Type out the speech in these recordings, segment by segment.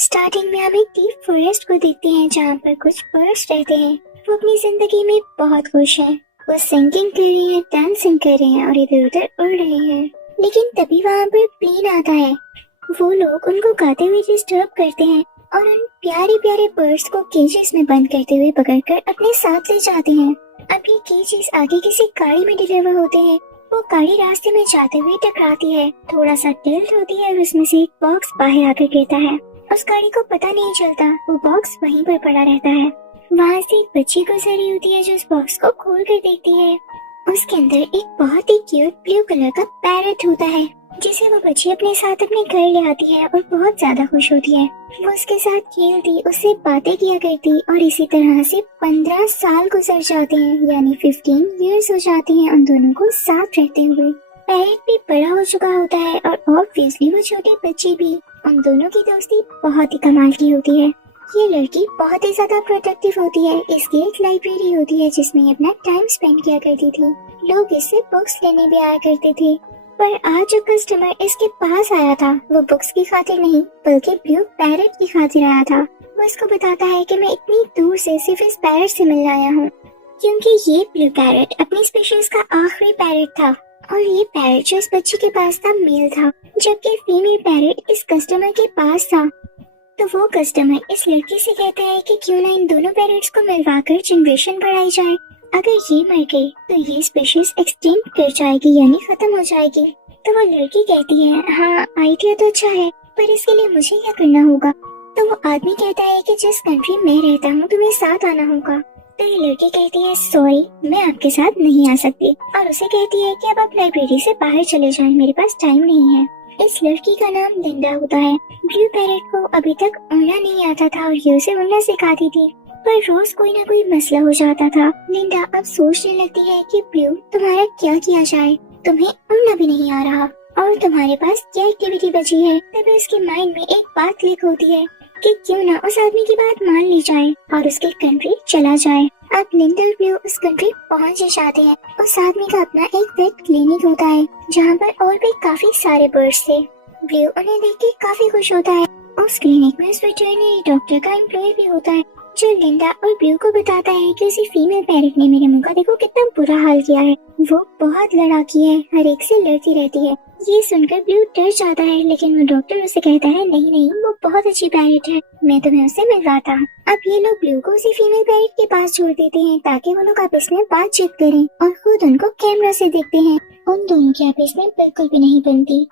Starting में हम एक डीप फॉरेस्ट को देखते हैं जहाँ पर कुछ बर्ड्स रहते हैं। वो अपनी जिंदगी में बहुत खुश हैं। वो सिंगिंग कर रहे हैं, डांसिंग कर रहे हैं और इधर उधर उड़ रहे हैं। लेकिन तभी वहाँ पर प्लेन आता है। वो लोग उनको गाते हुए डिस्टर्ब करते हैं और उन प्यारे प्यारे बर्ड्स को केजेस में बंद करते हुए पकड़कर अपने साथ ले जाते हैं। अब ये केजेस आगे किसी गाड़ी में डिलीवर होते हैं। वो गाड़ी रास्ते में जाते हुए टकराती है, थोड़ा सा टिल्ट होती है और उसमें से एक बॉक्स बाहर आकर गिरता है। उस गाड़ी को पता नहीं चलता, वो बॉक्स वहीं पर पड़ा रहता है। वहाँ से एक बच्ची गुजर रही होती है जो उस बॉक्स को खोल कर देखती है। उसके अंदर एक बहुत ही क्यूट ब्लू कलर का पैरट होता है जिसे वो बच्ची अपने साथ अपने घर ले आती है और बहुत ज्यादा खुश होती है। वो उसके साथ खेलती, उससे बातें किया करती और इसी तरह से 15 साल गुजर जाते हैं, यानी 15 इयर्स हो जाते हैं उन दोनों को साथ रहते हुए। पैरट भी बड़ा हो चुका होता है और ऑब्वियसली वो छोटे बच्चे भी। उन दोनों की दोस्ती बहुत ही कमाल की होती है। ये लड़की बहुत ही ज्यादा प्रोटेक्टिव होती है। इसकी एक लाइब्रेरी होती है जिसमें ये अपना टाइम स्पेंड किया करती थी। लोग इससे बुक्स लेने भी आया करते थे। पर आज जो कस्टमर इसके पास आया था वो बुक्स की खातिर नहीं बल्कि ब्लू पैरट की खातिर आया था। वो इसको बताता है कि मैं इतनी दूर से सिर्फ इस पैरट से मिलने आया हूँ क्योंकि ये ब्लू पैरट अपनी स्पीशीज का आखिरी पैरट था और ये पैरट जो इस बच्ची के पास था मेल था, जबकि फीमेल पैरट इस कस्टमर के पास था। तो वो कस्टमर इस लड़की से कहता है कि क्यों ना इन दोनों पैरट्स को मिलवाकर जनरेशन बढ़ाई जाए। अगर ये मर गई तो ये स्पीशीज एक्सटिंक्ट कर जाएगी, यानी खत्म हो जाएगी। तो वो लड़की कहती है हाँ आइडिया तो अच्छा है, पर इसके लिए मुझे क्या करना होगा। तो वो आदमी कहता है कि जिस कंट्री में रहता हूँ तुम्हें साथ आना होगा। तो ये लड़की कहती है सॉरी मैं आपके साथ नहीं आ सकती और उसे कहती है कि अब आप लाइब्रेरी से बाहर चले जाएं, मेरे पास टाइम नहीं है। इस लड़की का नाम लिंडा होता है। ब्लू पैरट को अभी तक उड़ना नहीं आता था और ये उसे उड़ना सिखाती थी, पर रोज कोई ना कोई मसला हो जाता था। लिंडा अब सोचने लगती है कि ब्लू तुम्हारा क्या किया जाए, तुम्हें उड़ना भी नहीं आ रहा और तुम्हारे पास क्या एक्टिविटी बची है। तभी उसके माइंड में एक बात क्लिक होती है कि क्यों ना उस आदमी की बात मान ली जाए और उसके कंट्री चला जाए। अब लिंडा और ब्लू उस कंट्री पहुंच जाते हैं। उस आदमी का अपना एक पेट क्लिनिक होता है जहाँ पर और भी काफी सारे बर्ड्स थे। ब्लू उन्हें देख के काफी खुश होता है। उस क्लिनिक में उस वेटरनरी डॉक्टर का एम्प्लॉय भी होता है जो लिंडा और ब्लू को बताता है कि उसी फीमेल पैरट ने मेरे मुंह का देखो कितना बुरा हाल किया है। वो बहुत लड़ाकी है, हर एक से लड़ती रहती है। ये सुनकर ब्लू डर जाता है, लेकिन वो डॉक्टर उसे कहता है नहीं नहीं वो बहुत अच्छी पैरट है, मैं तुम्हें उससे मिलवाता हूँ। अब ये लोग ब्लू को उसी फीमेल पैरट के पास छोड़ देते हैं ताकि वो लोग आपस में बातचीत करें और खुद उनको कैमरा से देखते हैं। उन दोनों की आपस में बिल्कुल भी नहीं बनती।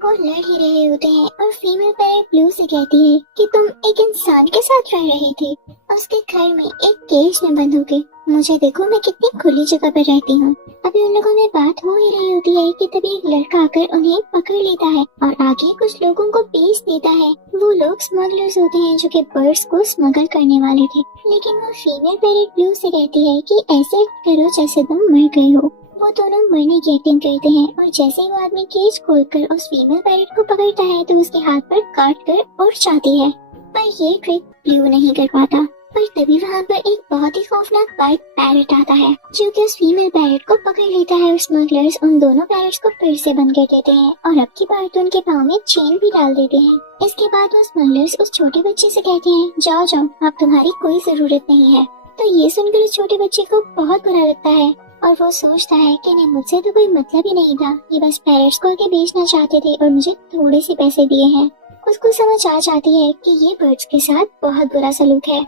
वो लड़ ही रहे होते हैं और फीमेल पैरट ब्लू से कहती है कि तुम एक इंसान के साथ रह रही थी, उसके घर में एक केज में बंद हो गई। मुझे देखो मैं कितनी खुली जगह पर रहती हूँ। अभी उन लोगों में बात हो ही रही होती है कि तभी एक लड़का आकर उन्हें पकड़ लेता है और आगे कुछ लोगों को बेच देता है। वो लोग स्मगलर्स होते हैं जो कि बर्ड्स को स्मगल करने वाले थे। लेकिन वो फीमेल पैरट ब्लू से कहती है कि ऐसे करो जैसे तुम मर गए हो। वो दोनों मरने की एक्टिंग करते हैं और जैसे ही वो आदमी केज खोलकर उस फीमेल पैरट को पकड़ता है तो उसके हाथ पर काट कर उड़ जाती है। पर ये ट्रिक ब्लू नहीं कर पाता। पर तभी वहाँ पर एक बहुत ही खौफनाक वाइट पैरट आता है जो कि उस फीमेल पैरट को पकड़ लेता है। स्मगलर्स उन दोनों पैरट्स को फिर से बंद कर देते हैं और अब की बार तो उनके पाँव में चेन भी डाल देते हैं। इसके बाद वो स्मगलर्स उस छोटे बच्चे से कहते हैं जाओ जाओ अब तुम्हारी कोई जरूरत नहीं है। तो ये सुनकर उस छोटे बच्चे को बहुत बुरा लगता है और वो सोचता है कि नहीं मुझसे तो कोई मतलब ही नहीं था, ये बस पैरट्स को आगे बेचना चाहते थे और मुझे थोड़े से पैसे दिए हैं। उसको समझ आ जाती है कि ये बर्ड्स के साथ बहुत बुरा सलूक है।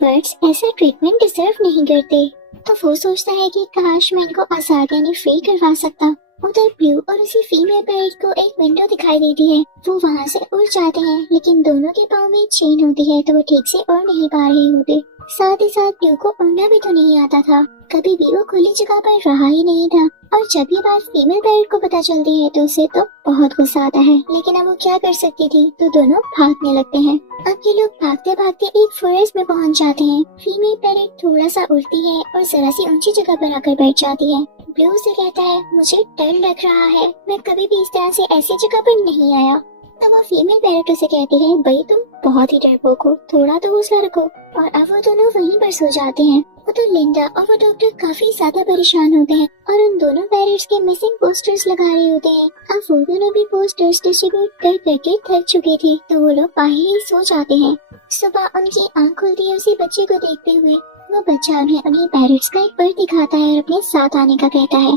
बर्ड्स ऐसा ट्रीटमेंट डिजर्व नहीं करते। तो वो सोचता है कि काश मैं इनको आजाद यानी फ्री करवा सकता। उधर ब्लू और उसी फीमेल पैरट को एक विंडो दिखाई देती है। वो वहाँ से उड़ जाते हैं लेकिन दोनों के पाँव में चेन होती है तो वो ठीक से उड़ नहीं पा रहे होते। साथ ही साथ ब्लू को उड़ना भी तो नहीं आता था, कभी भी वो खुली जगह पर रहा ही नहीं था। और जब ये बात फीमेल पैरट को पता चलती है तो उसे तो बहुत गुस्सा आता है, लेकिन अब वो क्या कर सकती थी। तो दोनों भागने लगते हैं। अब ये लोग भागते भागते एक फॉरेस्ट में पहुंच जाते हैं। फीमेल पैरट थोड़ा सा उड़ती है और जरा सी ऊंची जगह पर आकर बैठ जाती है। ब्लू से कहता है मुझे डर लग रहा है, मैं कभी भी इस तरह से ऐसी जगह पर नहीं आया। तो वो फीमेल पैरेट उसे कहती है, भाई तुम बहुत ही डरपोक हो, थोड़ा तो हौसला रखो। और अब वो दोनों वहीं पर सो जाते हैं। वो तो लिंडा और वो डॉक्टर काफी ज्यादा परेशान होते हैं और उन दोनों पैरेट्स के मिसिंग पोस्टर्स लगा रहे होते हैं। अब वो दोनों भी पोस्टर्स डिस्ट्रीब्यूट कर करके थक चुके थे, तो वो लोग बाहर ही सो जाते हैं। सुबह उनकी आंख खुलती है उसी बच्चे को देखते हुए। वो बच्चा उन्हें पैरेट्स का एक पर दिखाता है और अपने साथ आने का कहता है।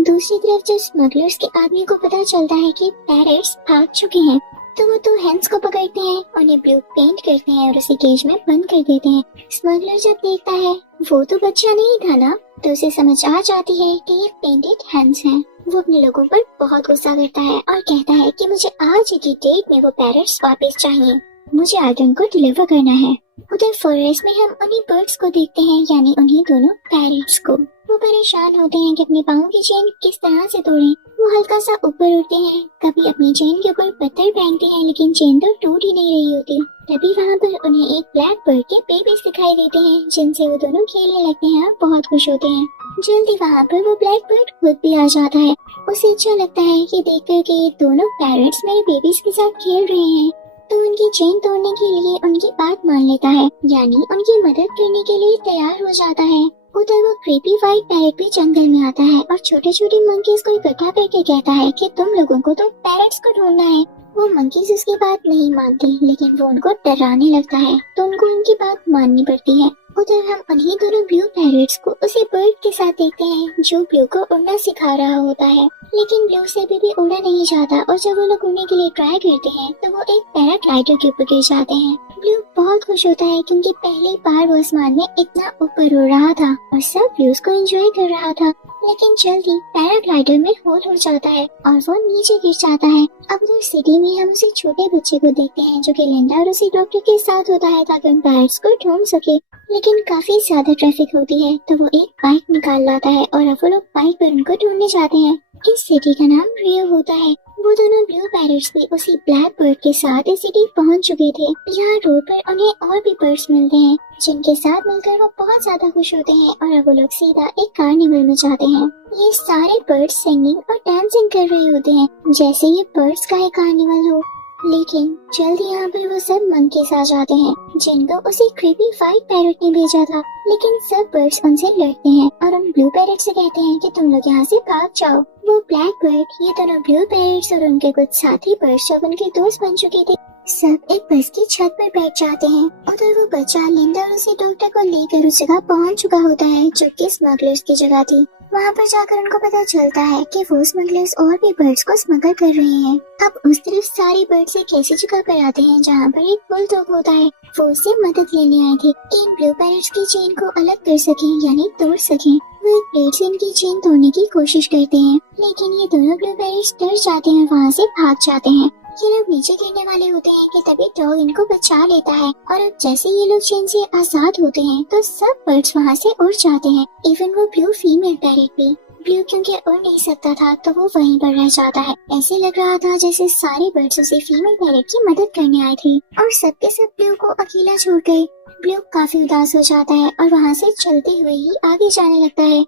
दूसरी तरफ जब स्मगलर्स के आदमी को पता चलता है कि पैरेट्स भाग चुके हैं, तो वो 2 हैंड्स को पकड़ते हैं, उन्हें ब्लू पेंट करते हैं और उसे केज में बंद कर देते हैं। स्मगलर जब देखता है वो तो बच्चा नहीं था ना, तो उसे समझ आ जाती है कि ये पेंटेड हैंड्स हैं। वो अपने लोगों पर बहुत गुस्सा करता है और कहता है कि मुझे आज की डेट में वो पैरेट्स वापस चाहिए, मुझे आइटम को डिलीवर करना है। उधर फॉरेस्ट में हम उन्हीं बर्ड्स को देखते हैं, यानी उन्हीं दोनों पैरेट्स को। वो परेशान होते हैं कि अपने पाँव की चेन किस तरह से तोड़ें। वो हल्का सा ऊपर उठते हैं, कभी अपनी चेन के ऊपर पत्थर फेंकते हैं, लेकिन चेन तो टूट ही नहीं रही होती। तभी वहाँ पर उन्हें एक ब्लैक बर्ड के बेबीज दिखाई देते हैं, जिनसे वो दोनों खेलने लगते हैं और बहुत खुश होते हैं। जल्दी वहाँ पर वो ब्लैक बर्ड खुद भी आ जाता है। उसे अच्छा लगता है कि देखकर कि ये दोनों पैरेट्स मेरे बेबीज के साथ खेल रहे हैं, तो उनकी चेन तोड़ने के लिए उनकी बात मान लेता है, यानी उनकी मदद करने के लिए तैयार हो जाता है। उधर वो क्रीपी व्हाइट पैरेट भी जंगल में आता है और छोटे छोटे मंकीज को इकट्ठा करके कहता है कि तुम लोगों को तो पैरेट्स को ढूंढना है। वो मंकीज उसकी बात नहीं मानते, लेकिन वो उनको डराने लगता है, तो उनको उनकी बात माननी पड़ती है। उधर हम उन्हीं दोनों ब्लू पैरेट्स को उसी बर्ड के साथ देखते हैं जो ब्लू को उड़ना सिखा रहा होता है, लेकिन ब्लू से भी उड़ा नहीं जाता और जब वो लोग उड़ने के लिए ट्राई करते हैं तो वो एक पैराग्लाइडर के ऊपर गिर जाते हैं। ब्लू बहुत खुश होता है क्योंकि पहली बार वो आसमान में इतना ऊपर उड़ रहा था और सब ब्लूज को एंजॉय कर रहा था, लेकिन जल्दी पैराग्लाइडर में होल हो जाता है और वो नीचे गिर जाता है। अब उधर सिटी में हम उसी छोटे बच्चे को देखते हैं जो कि लिंडा और उसी डॉक्टर के साथ होता है ताकि उन पैरेट्स को ढूंढ सके, लेकिन काफी ज्यादा ट्रैफिक होती है, तो वो एक बाइक निकाल लाता है और अब वो लोग बाइक पर उनको ढूंढने जाते हैं। इस सिटी का नाम रियो होता है। वो दोनों ब्लू पैरेट्स भी उसी ब्लैक बर्ड के साथ इस सिटी पहुंच चुके थे। यहाँ रोड पर उन्हें और भी बर्ड्स मिलते हैं, जिनके साथ मिलकर वो बहुत ज्यादा खुश होते हैं और अब वो लोग सीधा एक कार्निवल में जाते हैं। ये सारे बर्ड्स सिंगिंग और डांसिंग कर रहे होते हैं जैसे ये बर्ड्स का ही कार्निवल हो, लेकिन जल्द यहाँ पर वो सब मंकीज आ जाते हैं जिनको उसी क्रीपी व्हाइट पैरेट ने भेजा था, लेकिन सब बर्ड्स उनसे लड़ते हैं और उन ब्लू पैरेट से कहते हैं कि तुम लोग यहाँ से भाग जाओ। वो ब्लैक बर्ड, ये दोनों ब्लू पैरेट्स और उनके कुछ साथी बर्ड्स जो उनके दोस्त बन चुके थे, सब एक बस की छत पर बैठ जाते हैं। उधर वो बच्चा लिंडा और उसी डॉक्टर को लेकर उस जगह पहुंच चुका होता है जो कि स्मगलर्स की जगह थी। वहाँ पर जाकर उनको पता चलता है कि वो स्मगलर्स और भी बर्ड्स को स्मगल कर रहे हैं। अब उस तरफ सारी बर्ड्स एक ऐसी जगह पर आते हैं जहाँ पर एक बुलडॉग होता है। वो उससे मदद लेने आए थे इन ब्लू पैरेट्स की चेन को अलग कर सके, यानी तोड़ सके। वो एक प्लेट से इनकी चेन तोड़ने की कोशिश करते हैं, लेकिन ये दोनों ब्लू पैरेट्स डर जाते हैं, वहाँ से भाग जाते हैं। ये लोग नीचे गिरने वाले होते हैं कि तभी डॉग इनको बचा लेता है और अब जैसे ये लोग चेन से आजाद होते हैं तो सब बर्ड्स वहाँ से उड़ जाते हैं, इवन वो ब्लू फीमेल पैरेट भी। ब्लू क्योंकि उड़ नहीं सकता था तो वो वहीं पर रह जाता है। ऐसे लग रहा था जैसे सारे बर्ड्स उसे फीमेल पैरेट की मदद करने आए थे और सबके सब ब्लू को अकेला छोड़ गए। ब्लू काफी उदास हो जाता है और वहाँ से चलते हुए ही आगे जाने लगता है।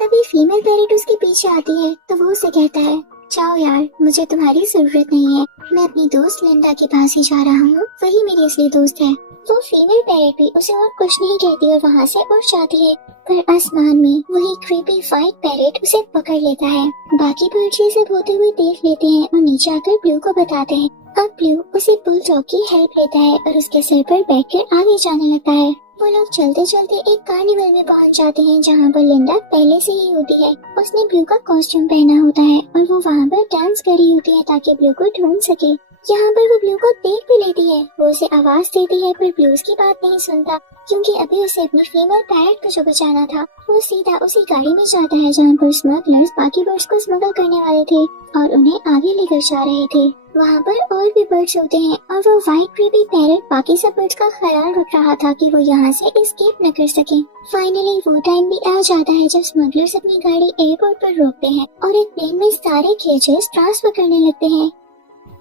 तभी फीमेल पैरेट उसके पीछे आती है तो वो उसे कहता है, जाओ यार, मुझे तुम्हारी जरूरत नहीं है, मैं अपनी दोस्त लिंडा के पास ही जा रहा हूँ, वही मेरी असली दोस्त है। वो फीमेल पैरेट भी उसे और कुछ नहीं कहती और वहाँ से उड़ जाती है, पर आसमान में वही क्रीपी व्हाइट पैरेट उसे पकड़ लेता है। बाकी बर्ड्स ये सब होते हुए देख लेते हैं और नीचे आकर ब्लू को बताते हैं। अब ब्लू उसी बुलडॉग की हेल्प लेता है और उसके सर पर बैठकर आगे जाने लगता है। वो लोग चलते चलते एक कार्निवल में पहुंच जाते हैं जहाँ पर लिंडा पहले से ही होती है। उसने ब्लू का कॉस्ट्यूम पहना होता है और वो वहाँ पर डांस कर रही होती है ताकि ब्लू को ढूंढ सके। यहाँ पर वो ब्लू को देख भी लेती है, वो उसे आवाज देती है, पर ब्लू उसकी बात नहीं सुनता क्योंकि अभी उसे अपनी फीमेल पैरेट को जो बचाना था। वो सीधा उसी गाड़ी में जाता है जहाँ पर स्मगलर्स बाकी बर्ड्स को स्मगल करने वाले थे और उन्हें आगे लेकर जा रहे थे। वहाँ पर और भी बर्ड्स होते हैं और वो व्हाइट क्रीपी पैरेट बाकी सब बर्ड्स का ख्याल रख रहा था कि वो यहाँ से एस्केप न कर सके। फाइनली वो टाइम भी आ जाता है जब स्मगलर्स अपनी गाड़ी एयरपोर्ट पर रोकते हैं और एक प्लेन में सारे केजेस ट्रांसफर करने लगते हैं।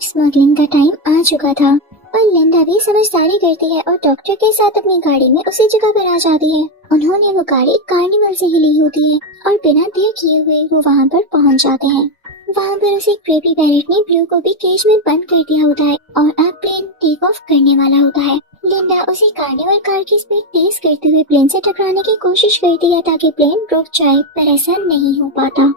स्मगलिंग का टाइम आ चुका था पर लिंडा भी समझदारी करती है और डॉक्टर के साथ अपनी गाड़ी में उसी जगह पर आ जाती है। उन्होंने वो गाड़ी कार्निवल से ही ली होती है और बिना देर किए हुए वो वहाँ पर पहुँच जाते हैं। वहाँ पर उसे क्रेपी पैरेट ने ब्लू को भी केज में बंद कर दिया होता है और अब प्लेन टेक ऑफ करने वाला होता है। लिंडा उसे कार्निवल कार की स्पीड तेज करते हुए प्लेन से टकराने की कोशिश करती है ताकि प्लेन रुक जाए, पर ऐसा नहीं हो पाता।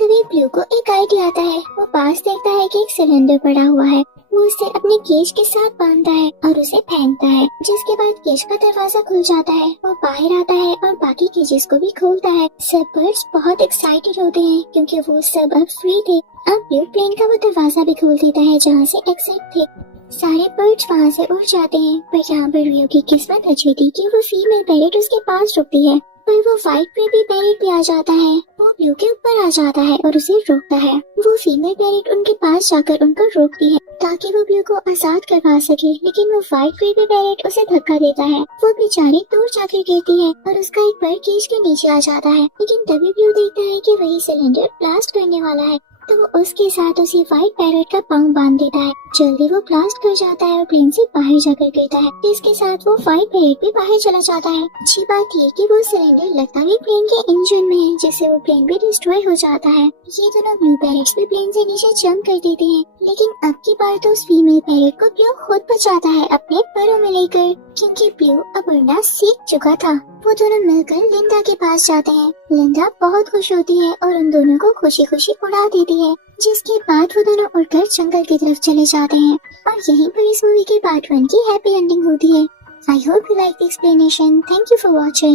तभी ब्लू को एक आइडिया आता है। वो पास देखता है कि एक सिलेंडर पड़ा हुआ है। वो उसे अपने केज के साथ बांधता है और उसे फेंकता है, जिसके बाद केज का दरवाजा खुल जाता है। वो बाहर आता है और बाकी केजेस को भी खोलता है। सब बर्ड्स बहुत एक्साइटेड होते हैं क्योंकि वो सब अब फ्री थे। अब ब्लू प्लेन का वो दरवाजा भी खोल देता है जहाँ से एग्जिट थे। सारे बर्ड्स वहाँ से उड़ जाते हैं, पर यहाँ पर रियो की किस्मत अच्छी थी कि वो फीमेल पैरेट उसके पास रुकती है, पर वो व्हाइट क्रेपी पैरेट भी आ जाता है। वो ब्लू के ऊपर आ जाता है और उसे रोकता है। वो फीमेल पैरेट उनके पास जाकर उनको रोकती है ताकि वो ब्लू को आजाद करवा सके, लेकिन वो व्हाइट क्रेपी पैरेट उसे धक्का देता है। वो बेचारी दूर जाकर गिरती है और उसका एक पैर केज के नीचे आ जाता है, लेकिन तभी ब्लू देखता है कि वही सिलेंडर ब्लास्ट करने वाला है, तो वो उसके साथ उसी व्हाइट पैरेट का पंख बांध देता है। जल्दी वो ब्लास्ट कर जाता है और प्लेन से बाहर जाकर गिरता है, जिसके साथ वो व्हाइट पैरेट भी बाहर चला जाता है। अच्छी बात ये कि वो सिलेंडर लगता भी प्लेन के इंजन में है, जिससे वो प्लेन भी डिस्ट्रॉय हो जाता है। ये दोनों ब्लू पैरेट्स भी प्लेन से नीचे जंप कर देते हैं, लेकिन अब की बार तो उस फीमेल पैरेट को ब्लू खुद बचाता है अपने परों में लेकर, क्योंकि ब्लू अब उड़ना सीख चुका था। वो दोनों मिलकर लिंडा के पास जाते हैं। लिंडा बहुत खुश होती है और उन दोनों को खुशी खुशी उड़ा देती है, जिसके बाद वो दोनों उड़कर जंगल की तरफ चले जाते हैं। और यहीं पर इस मूवी के पार्ट 1 की हैप्पी एंडिंग होती है। I hope you like the explanation. Thank you for watching.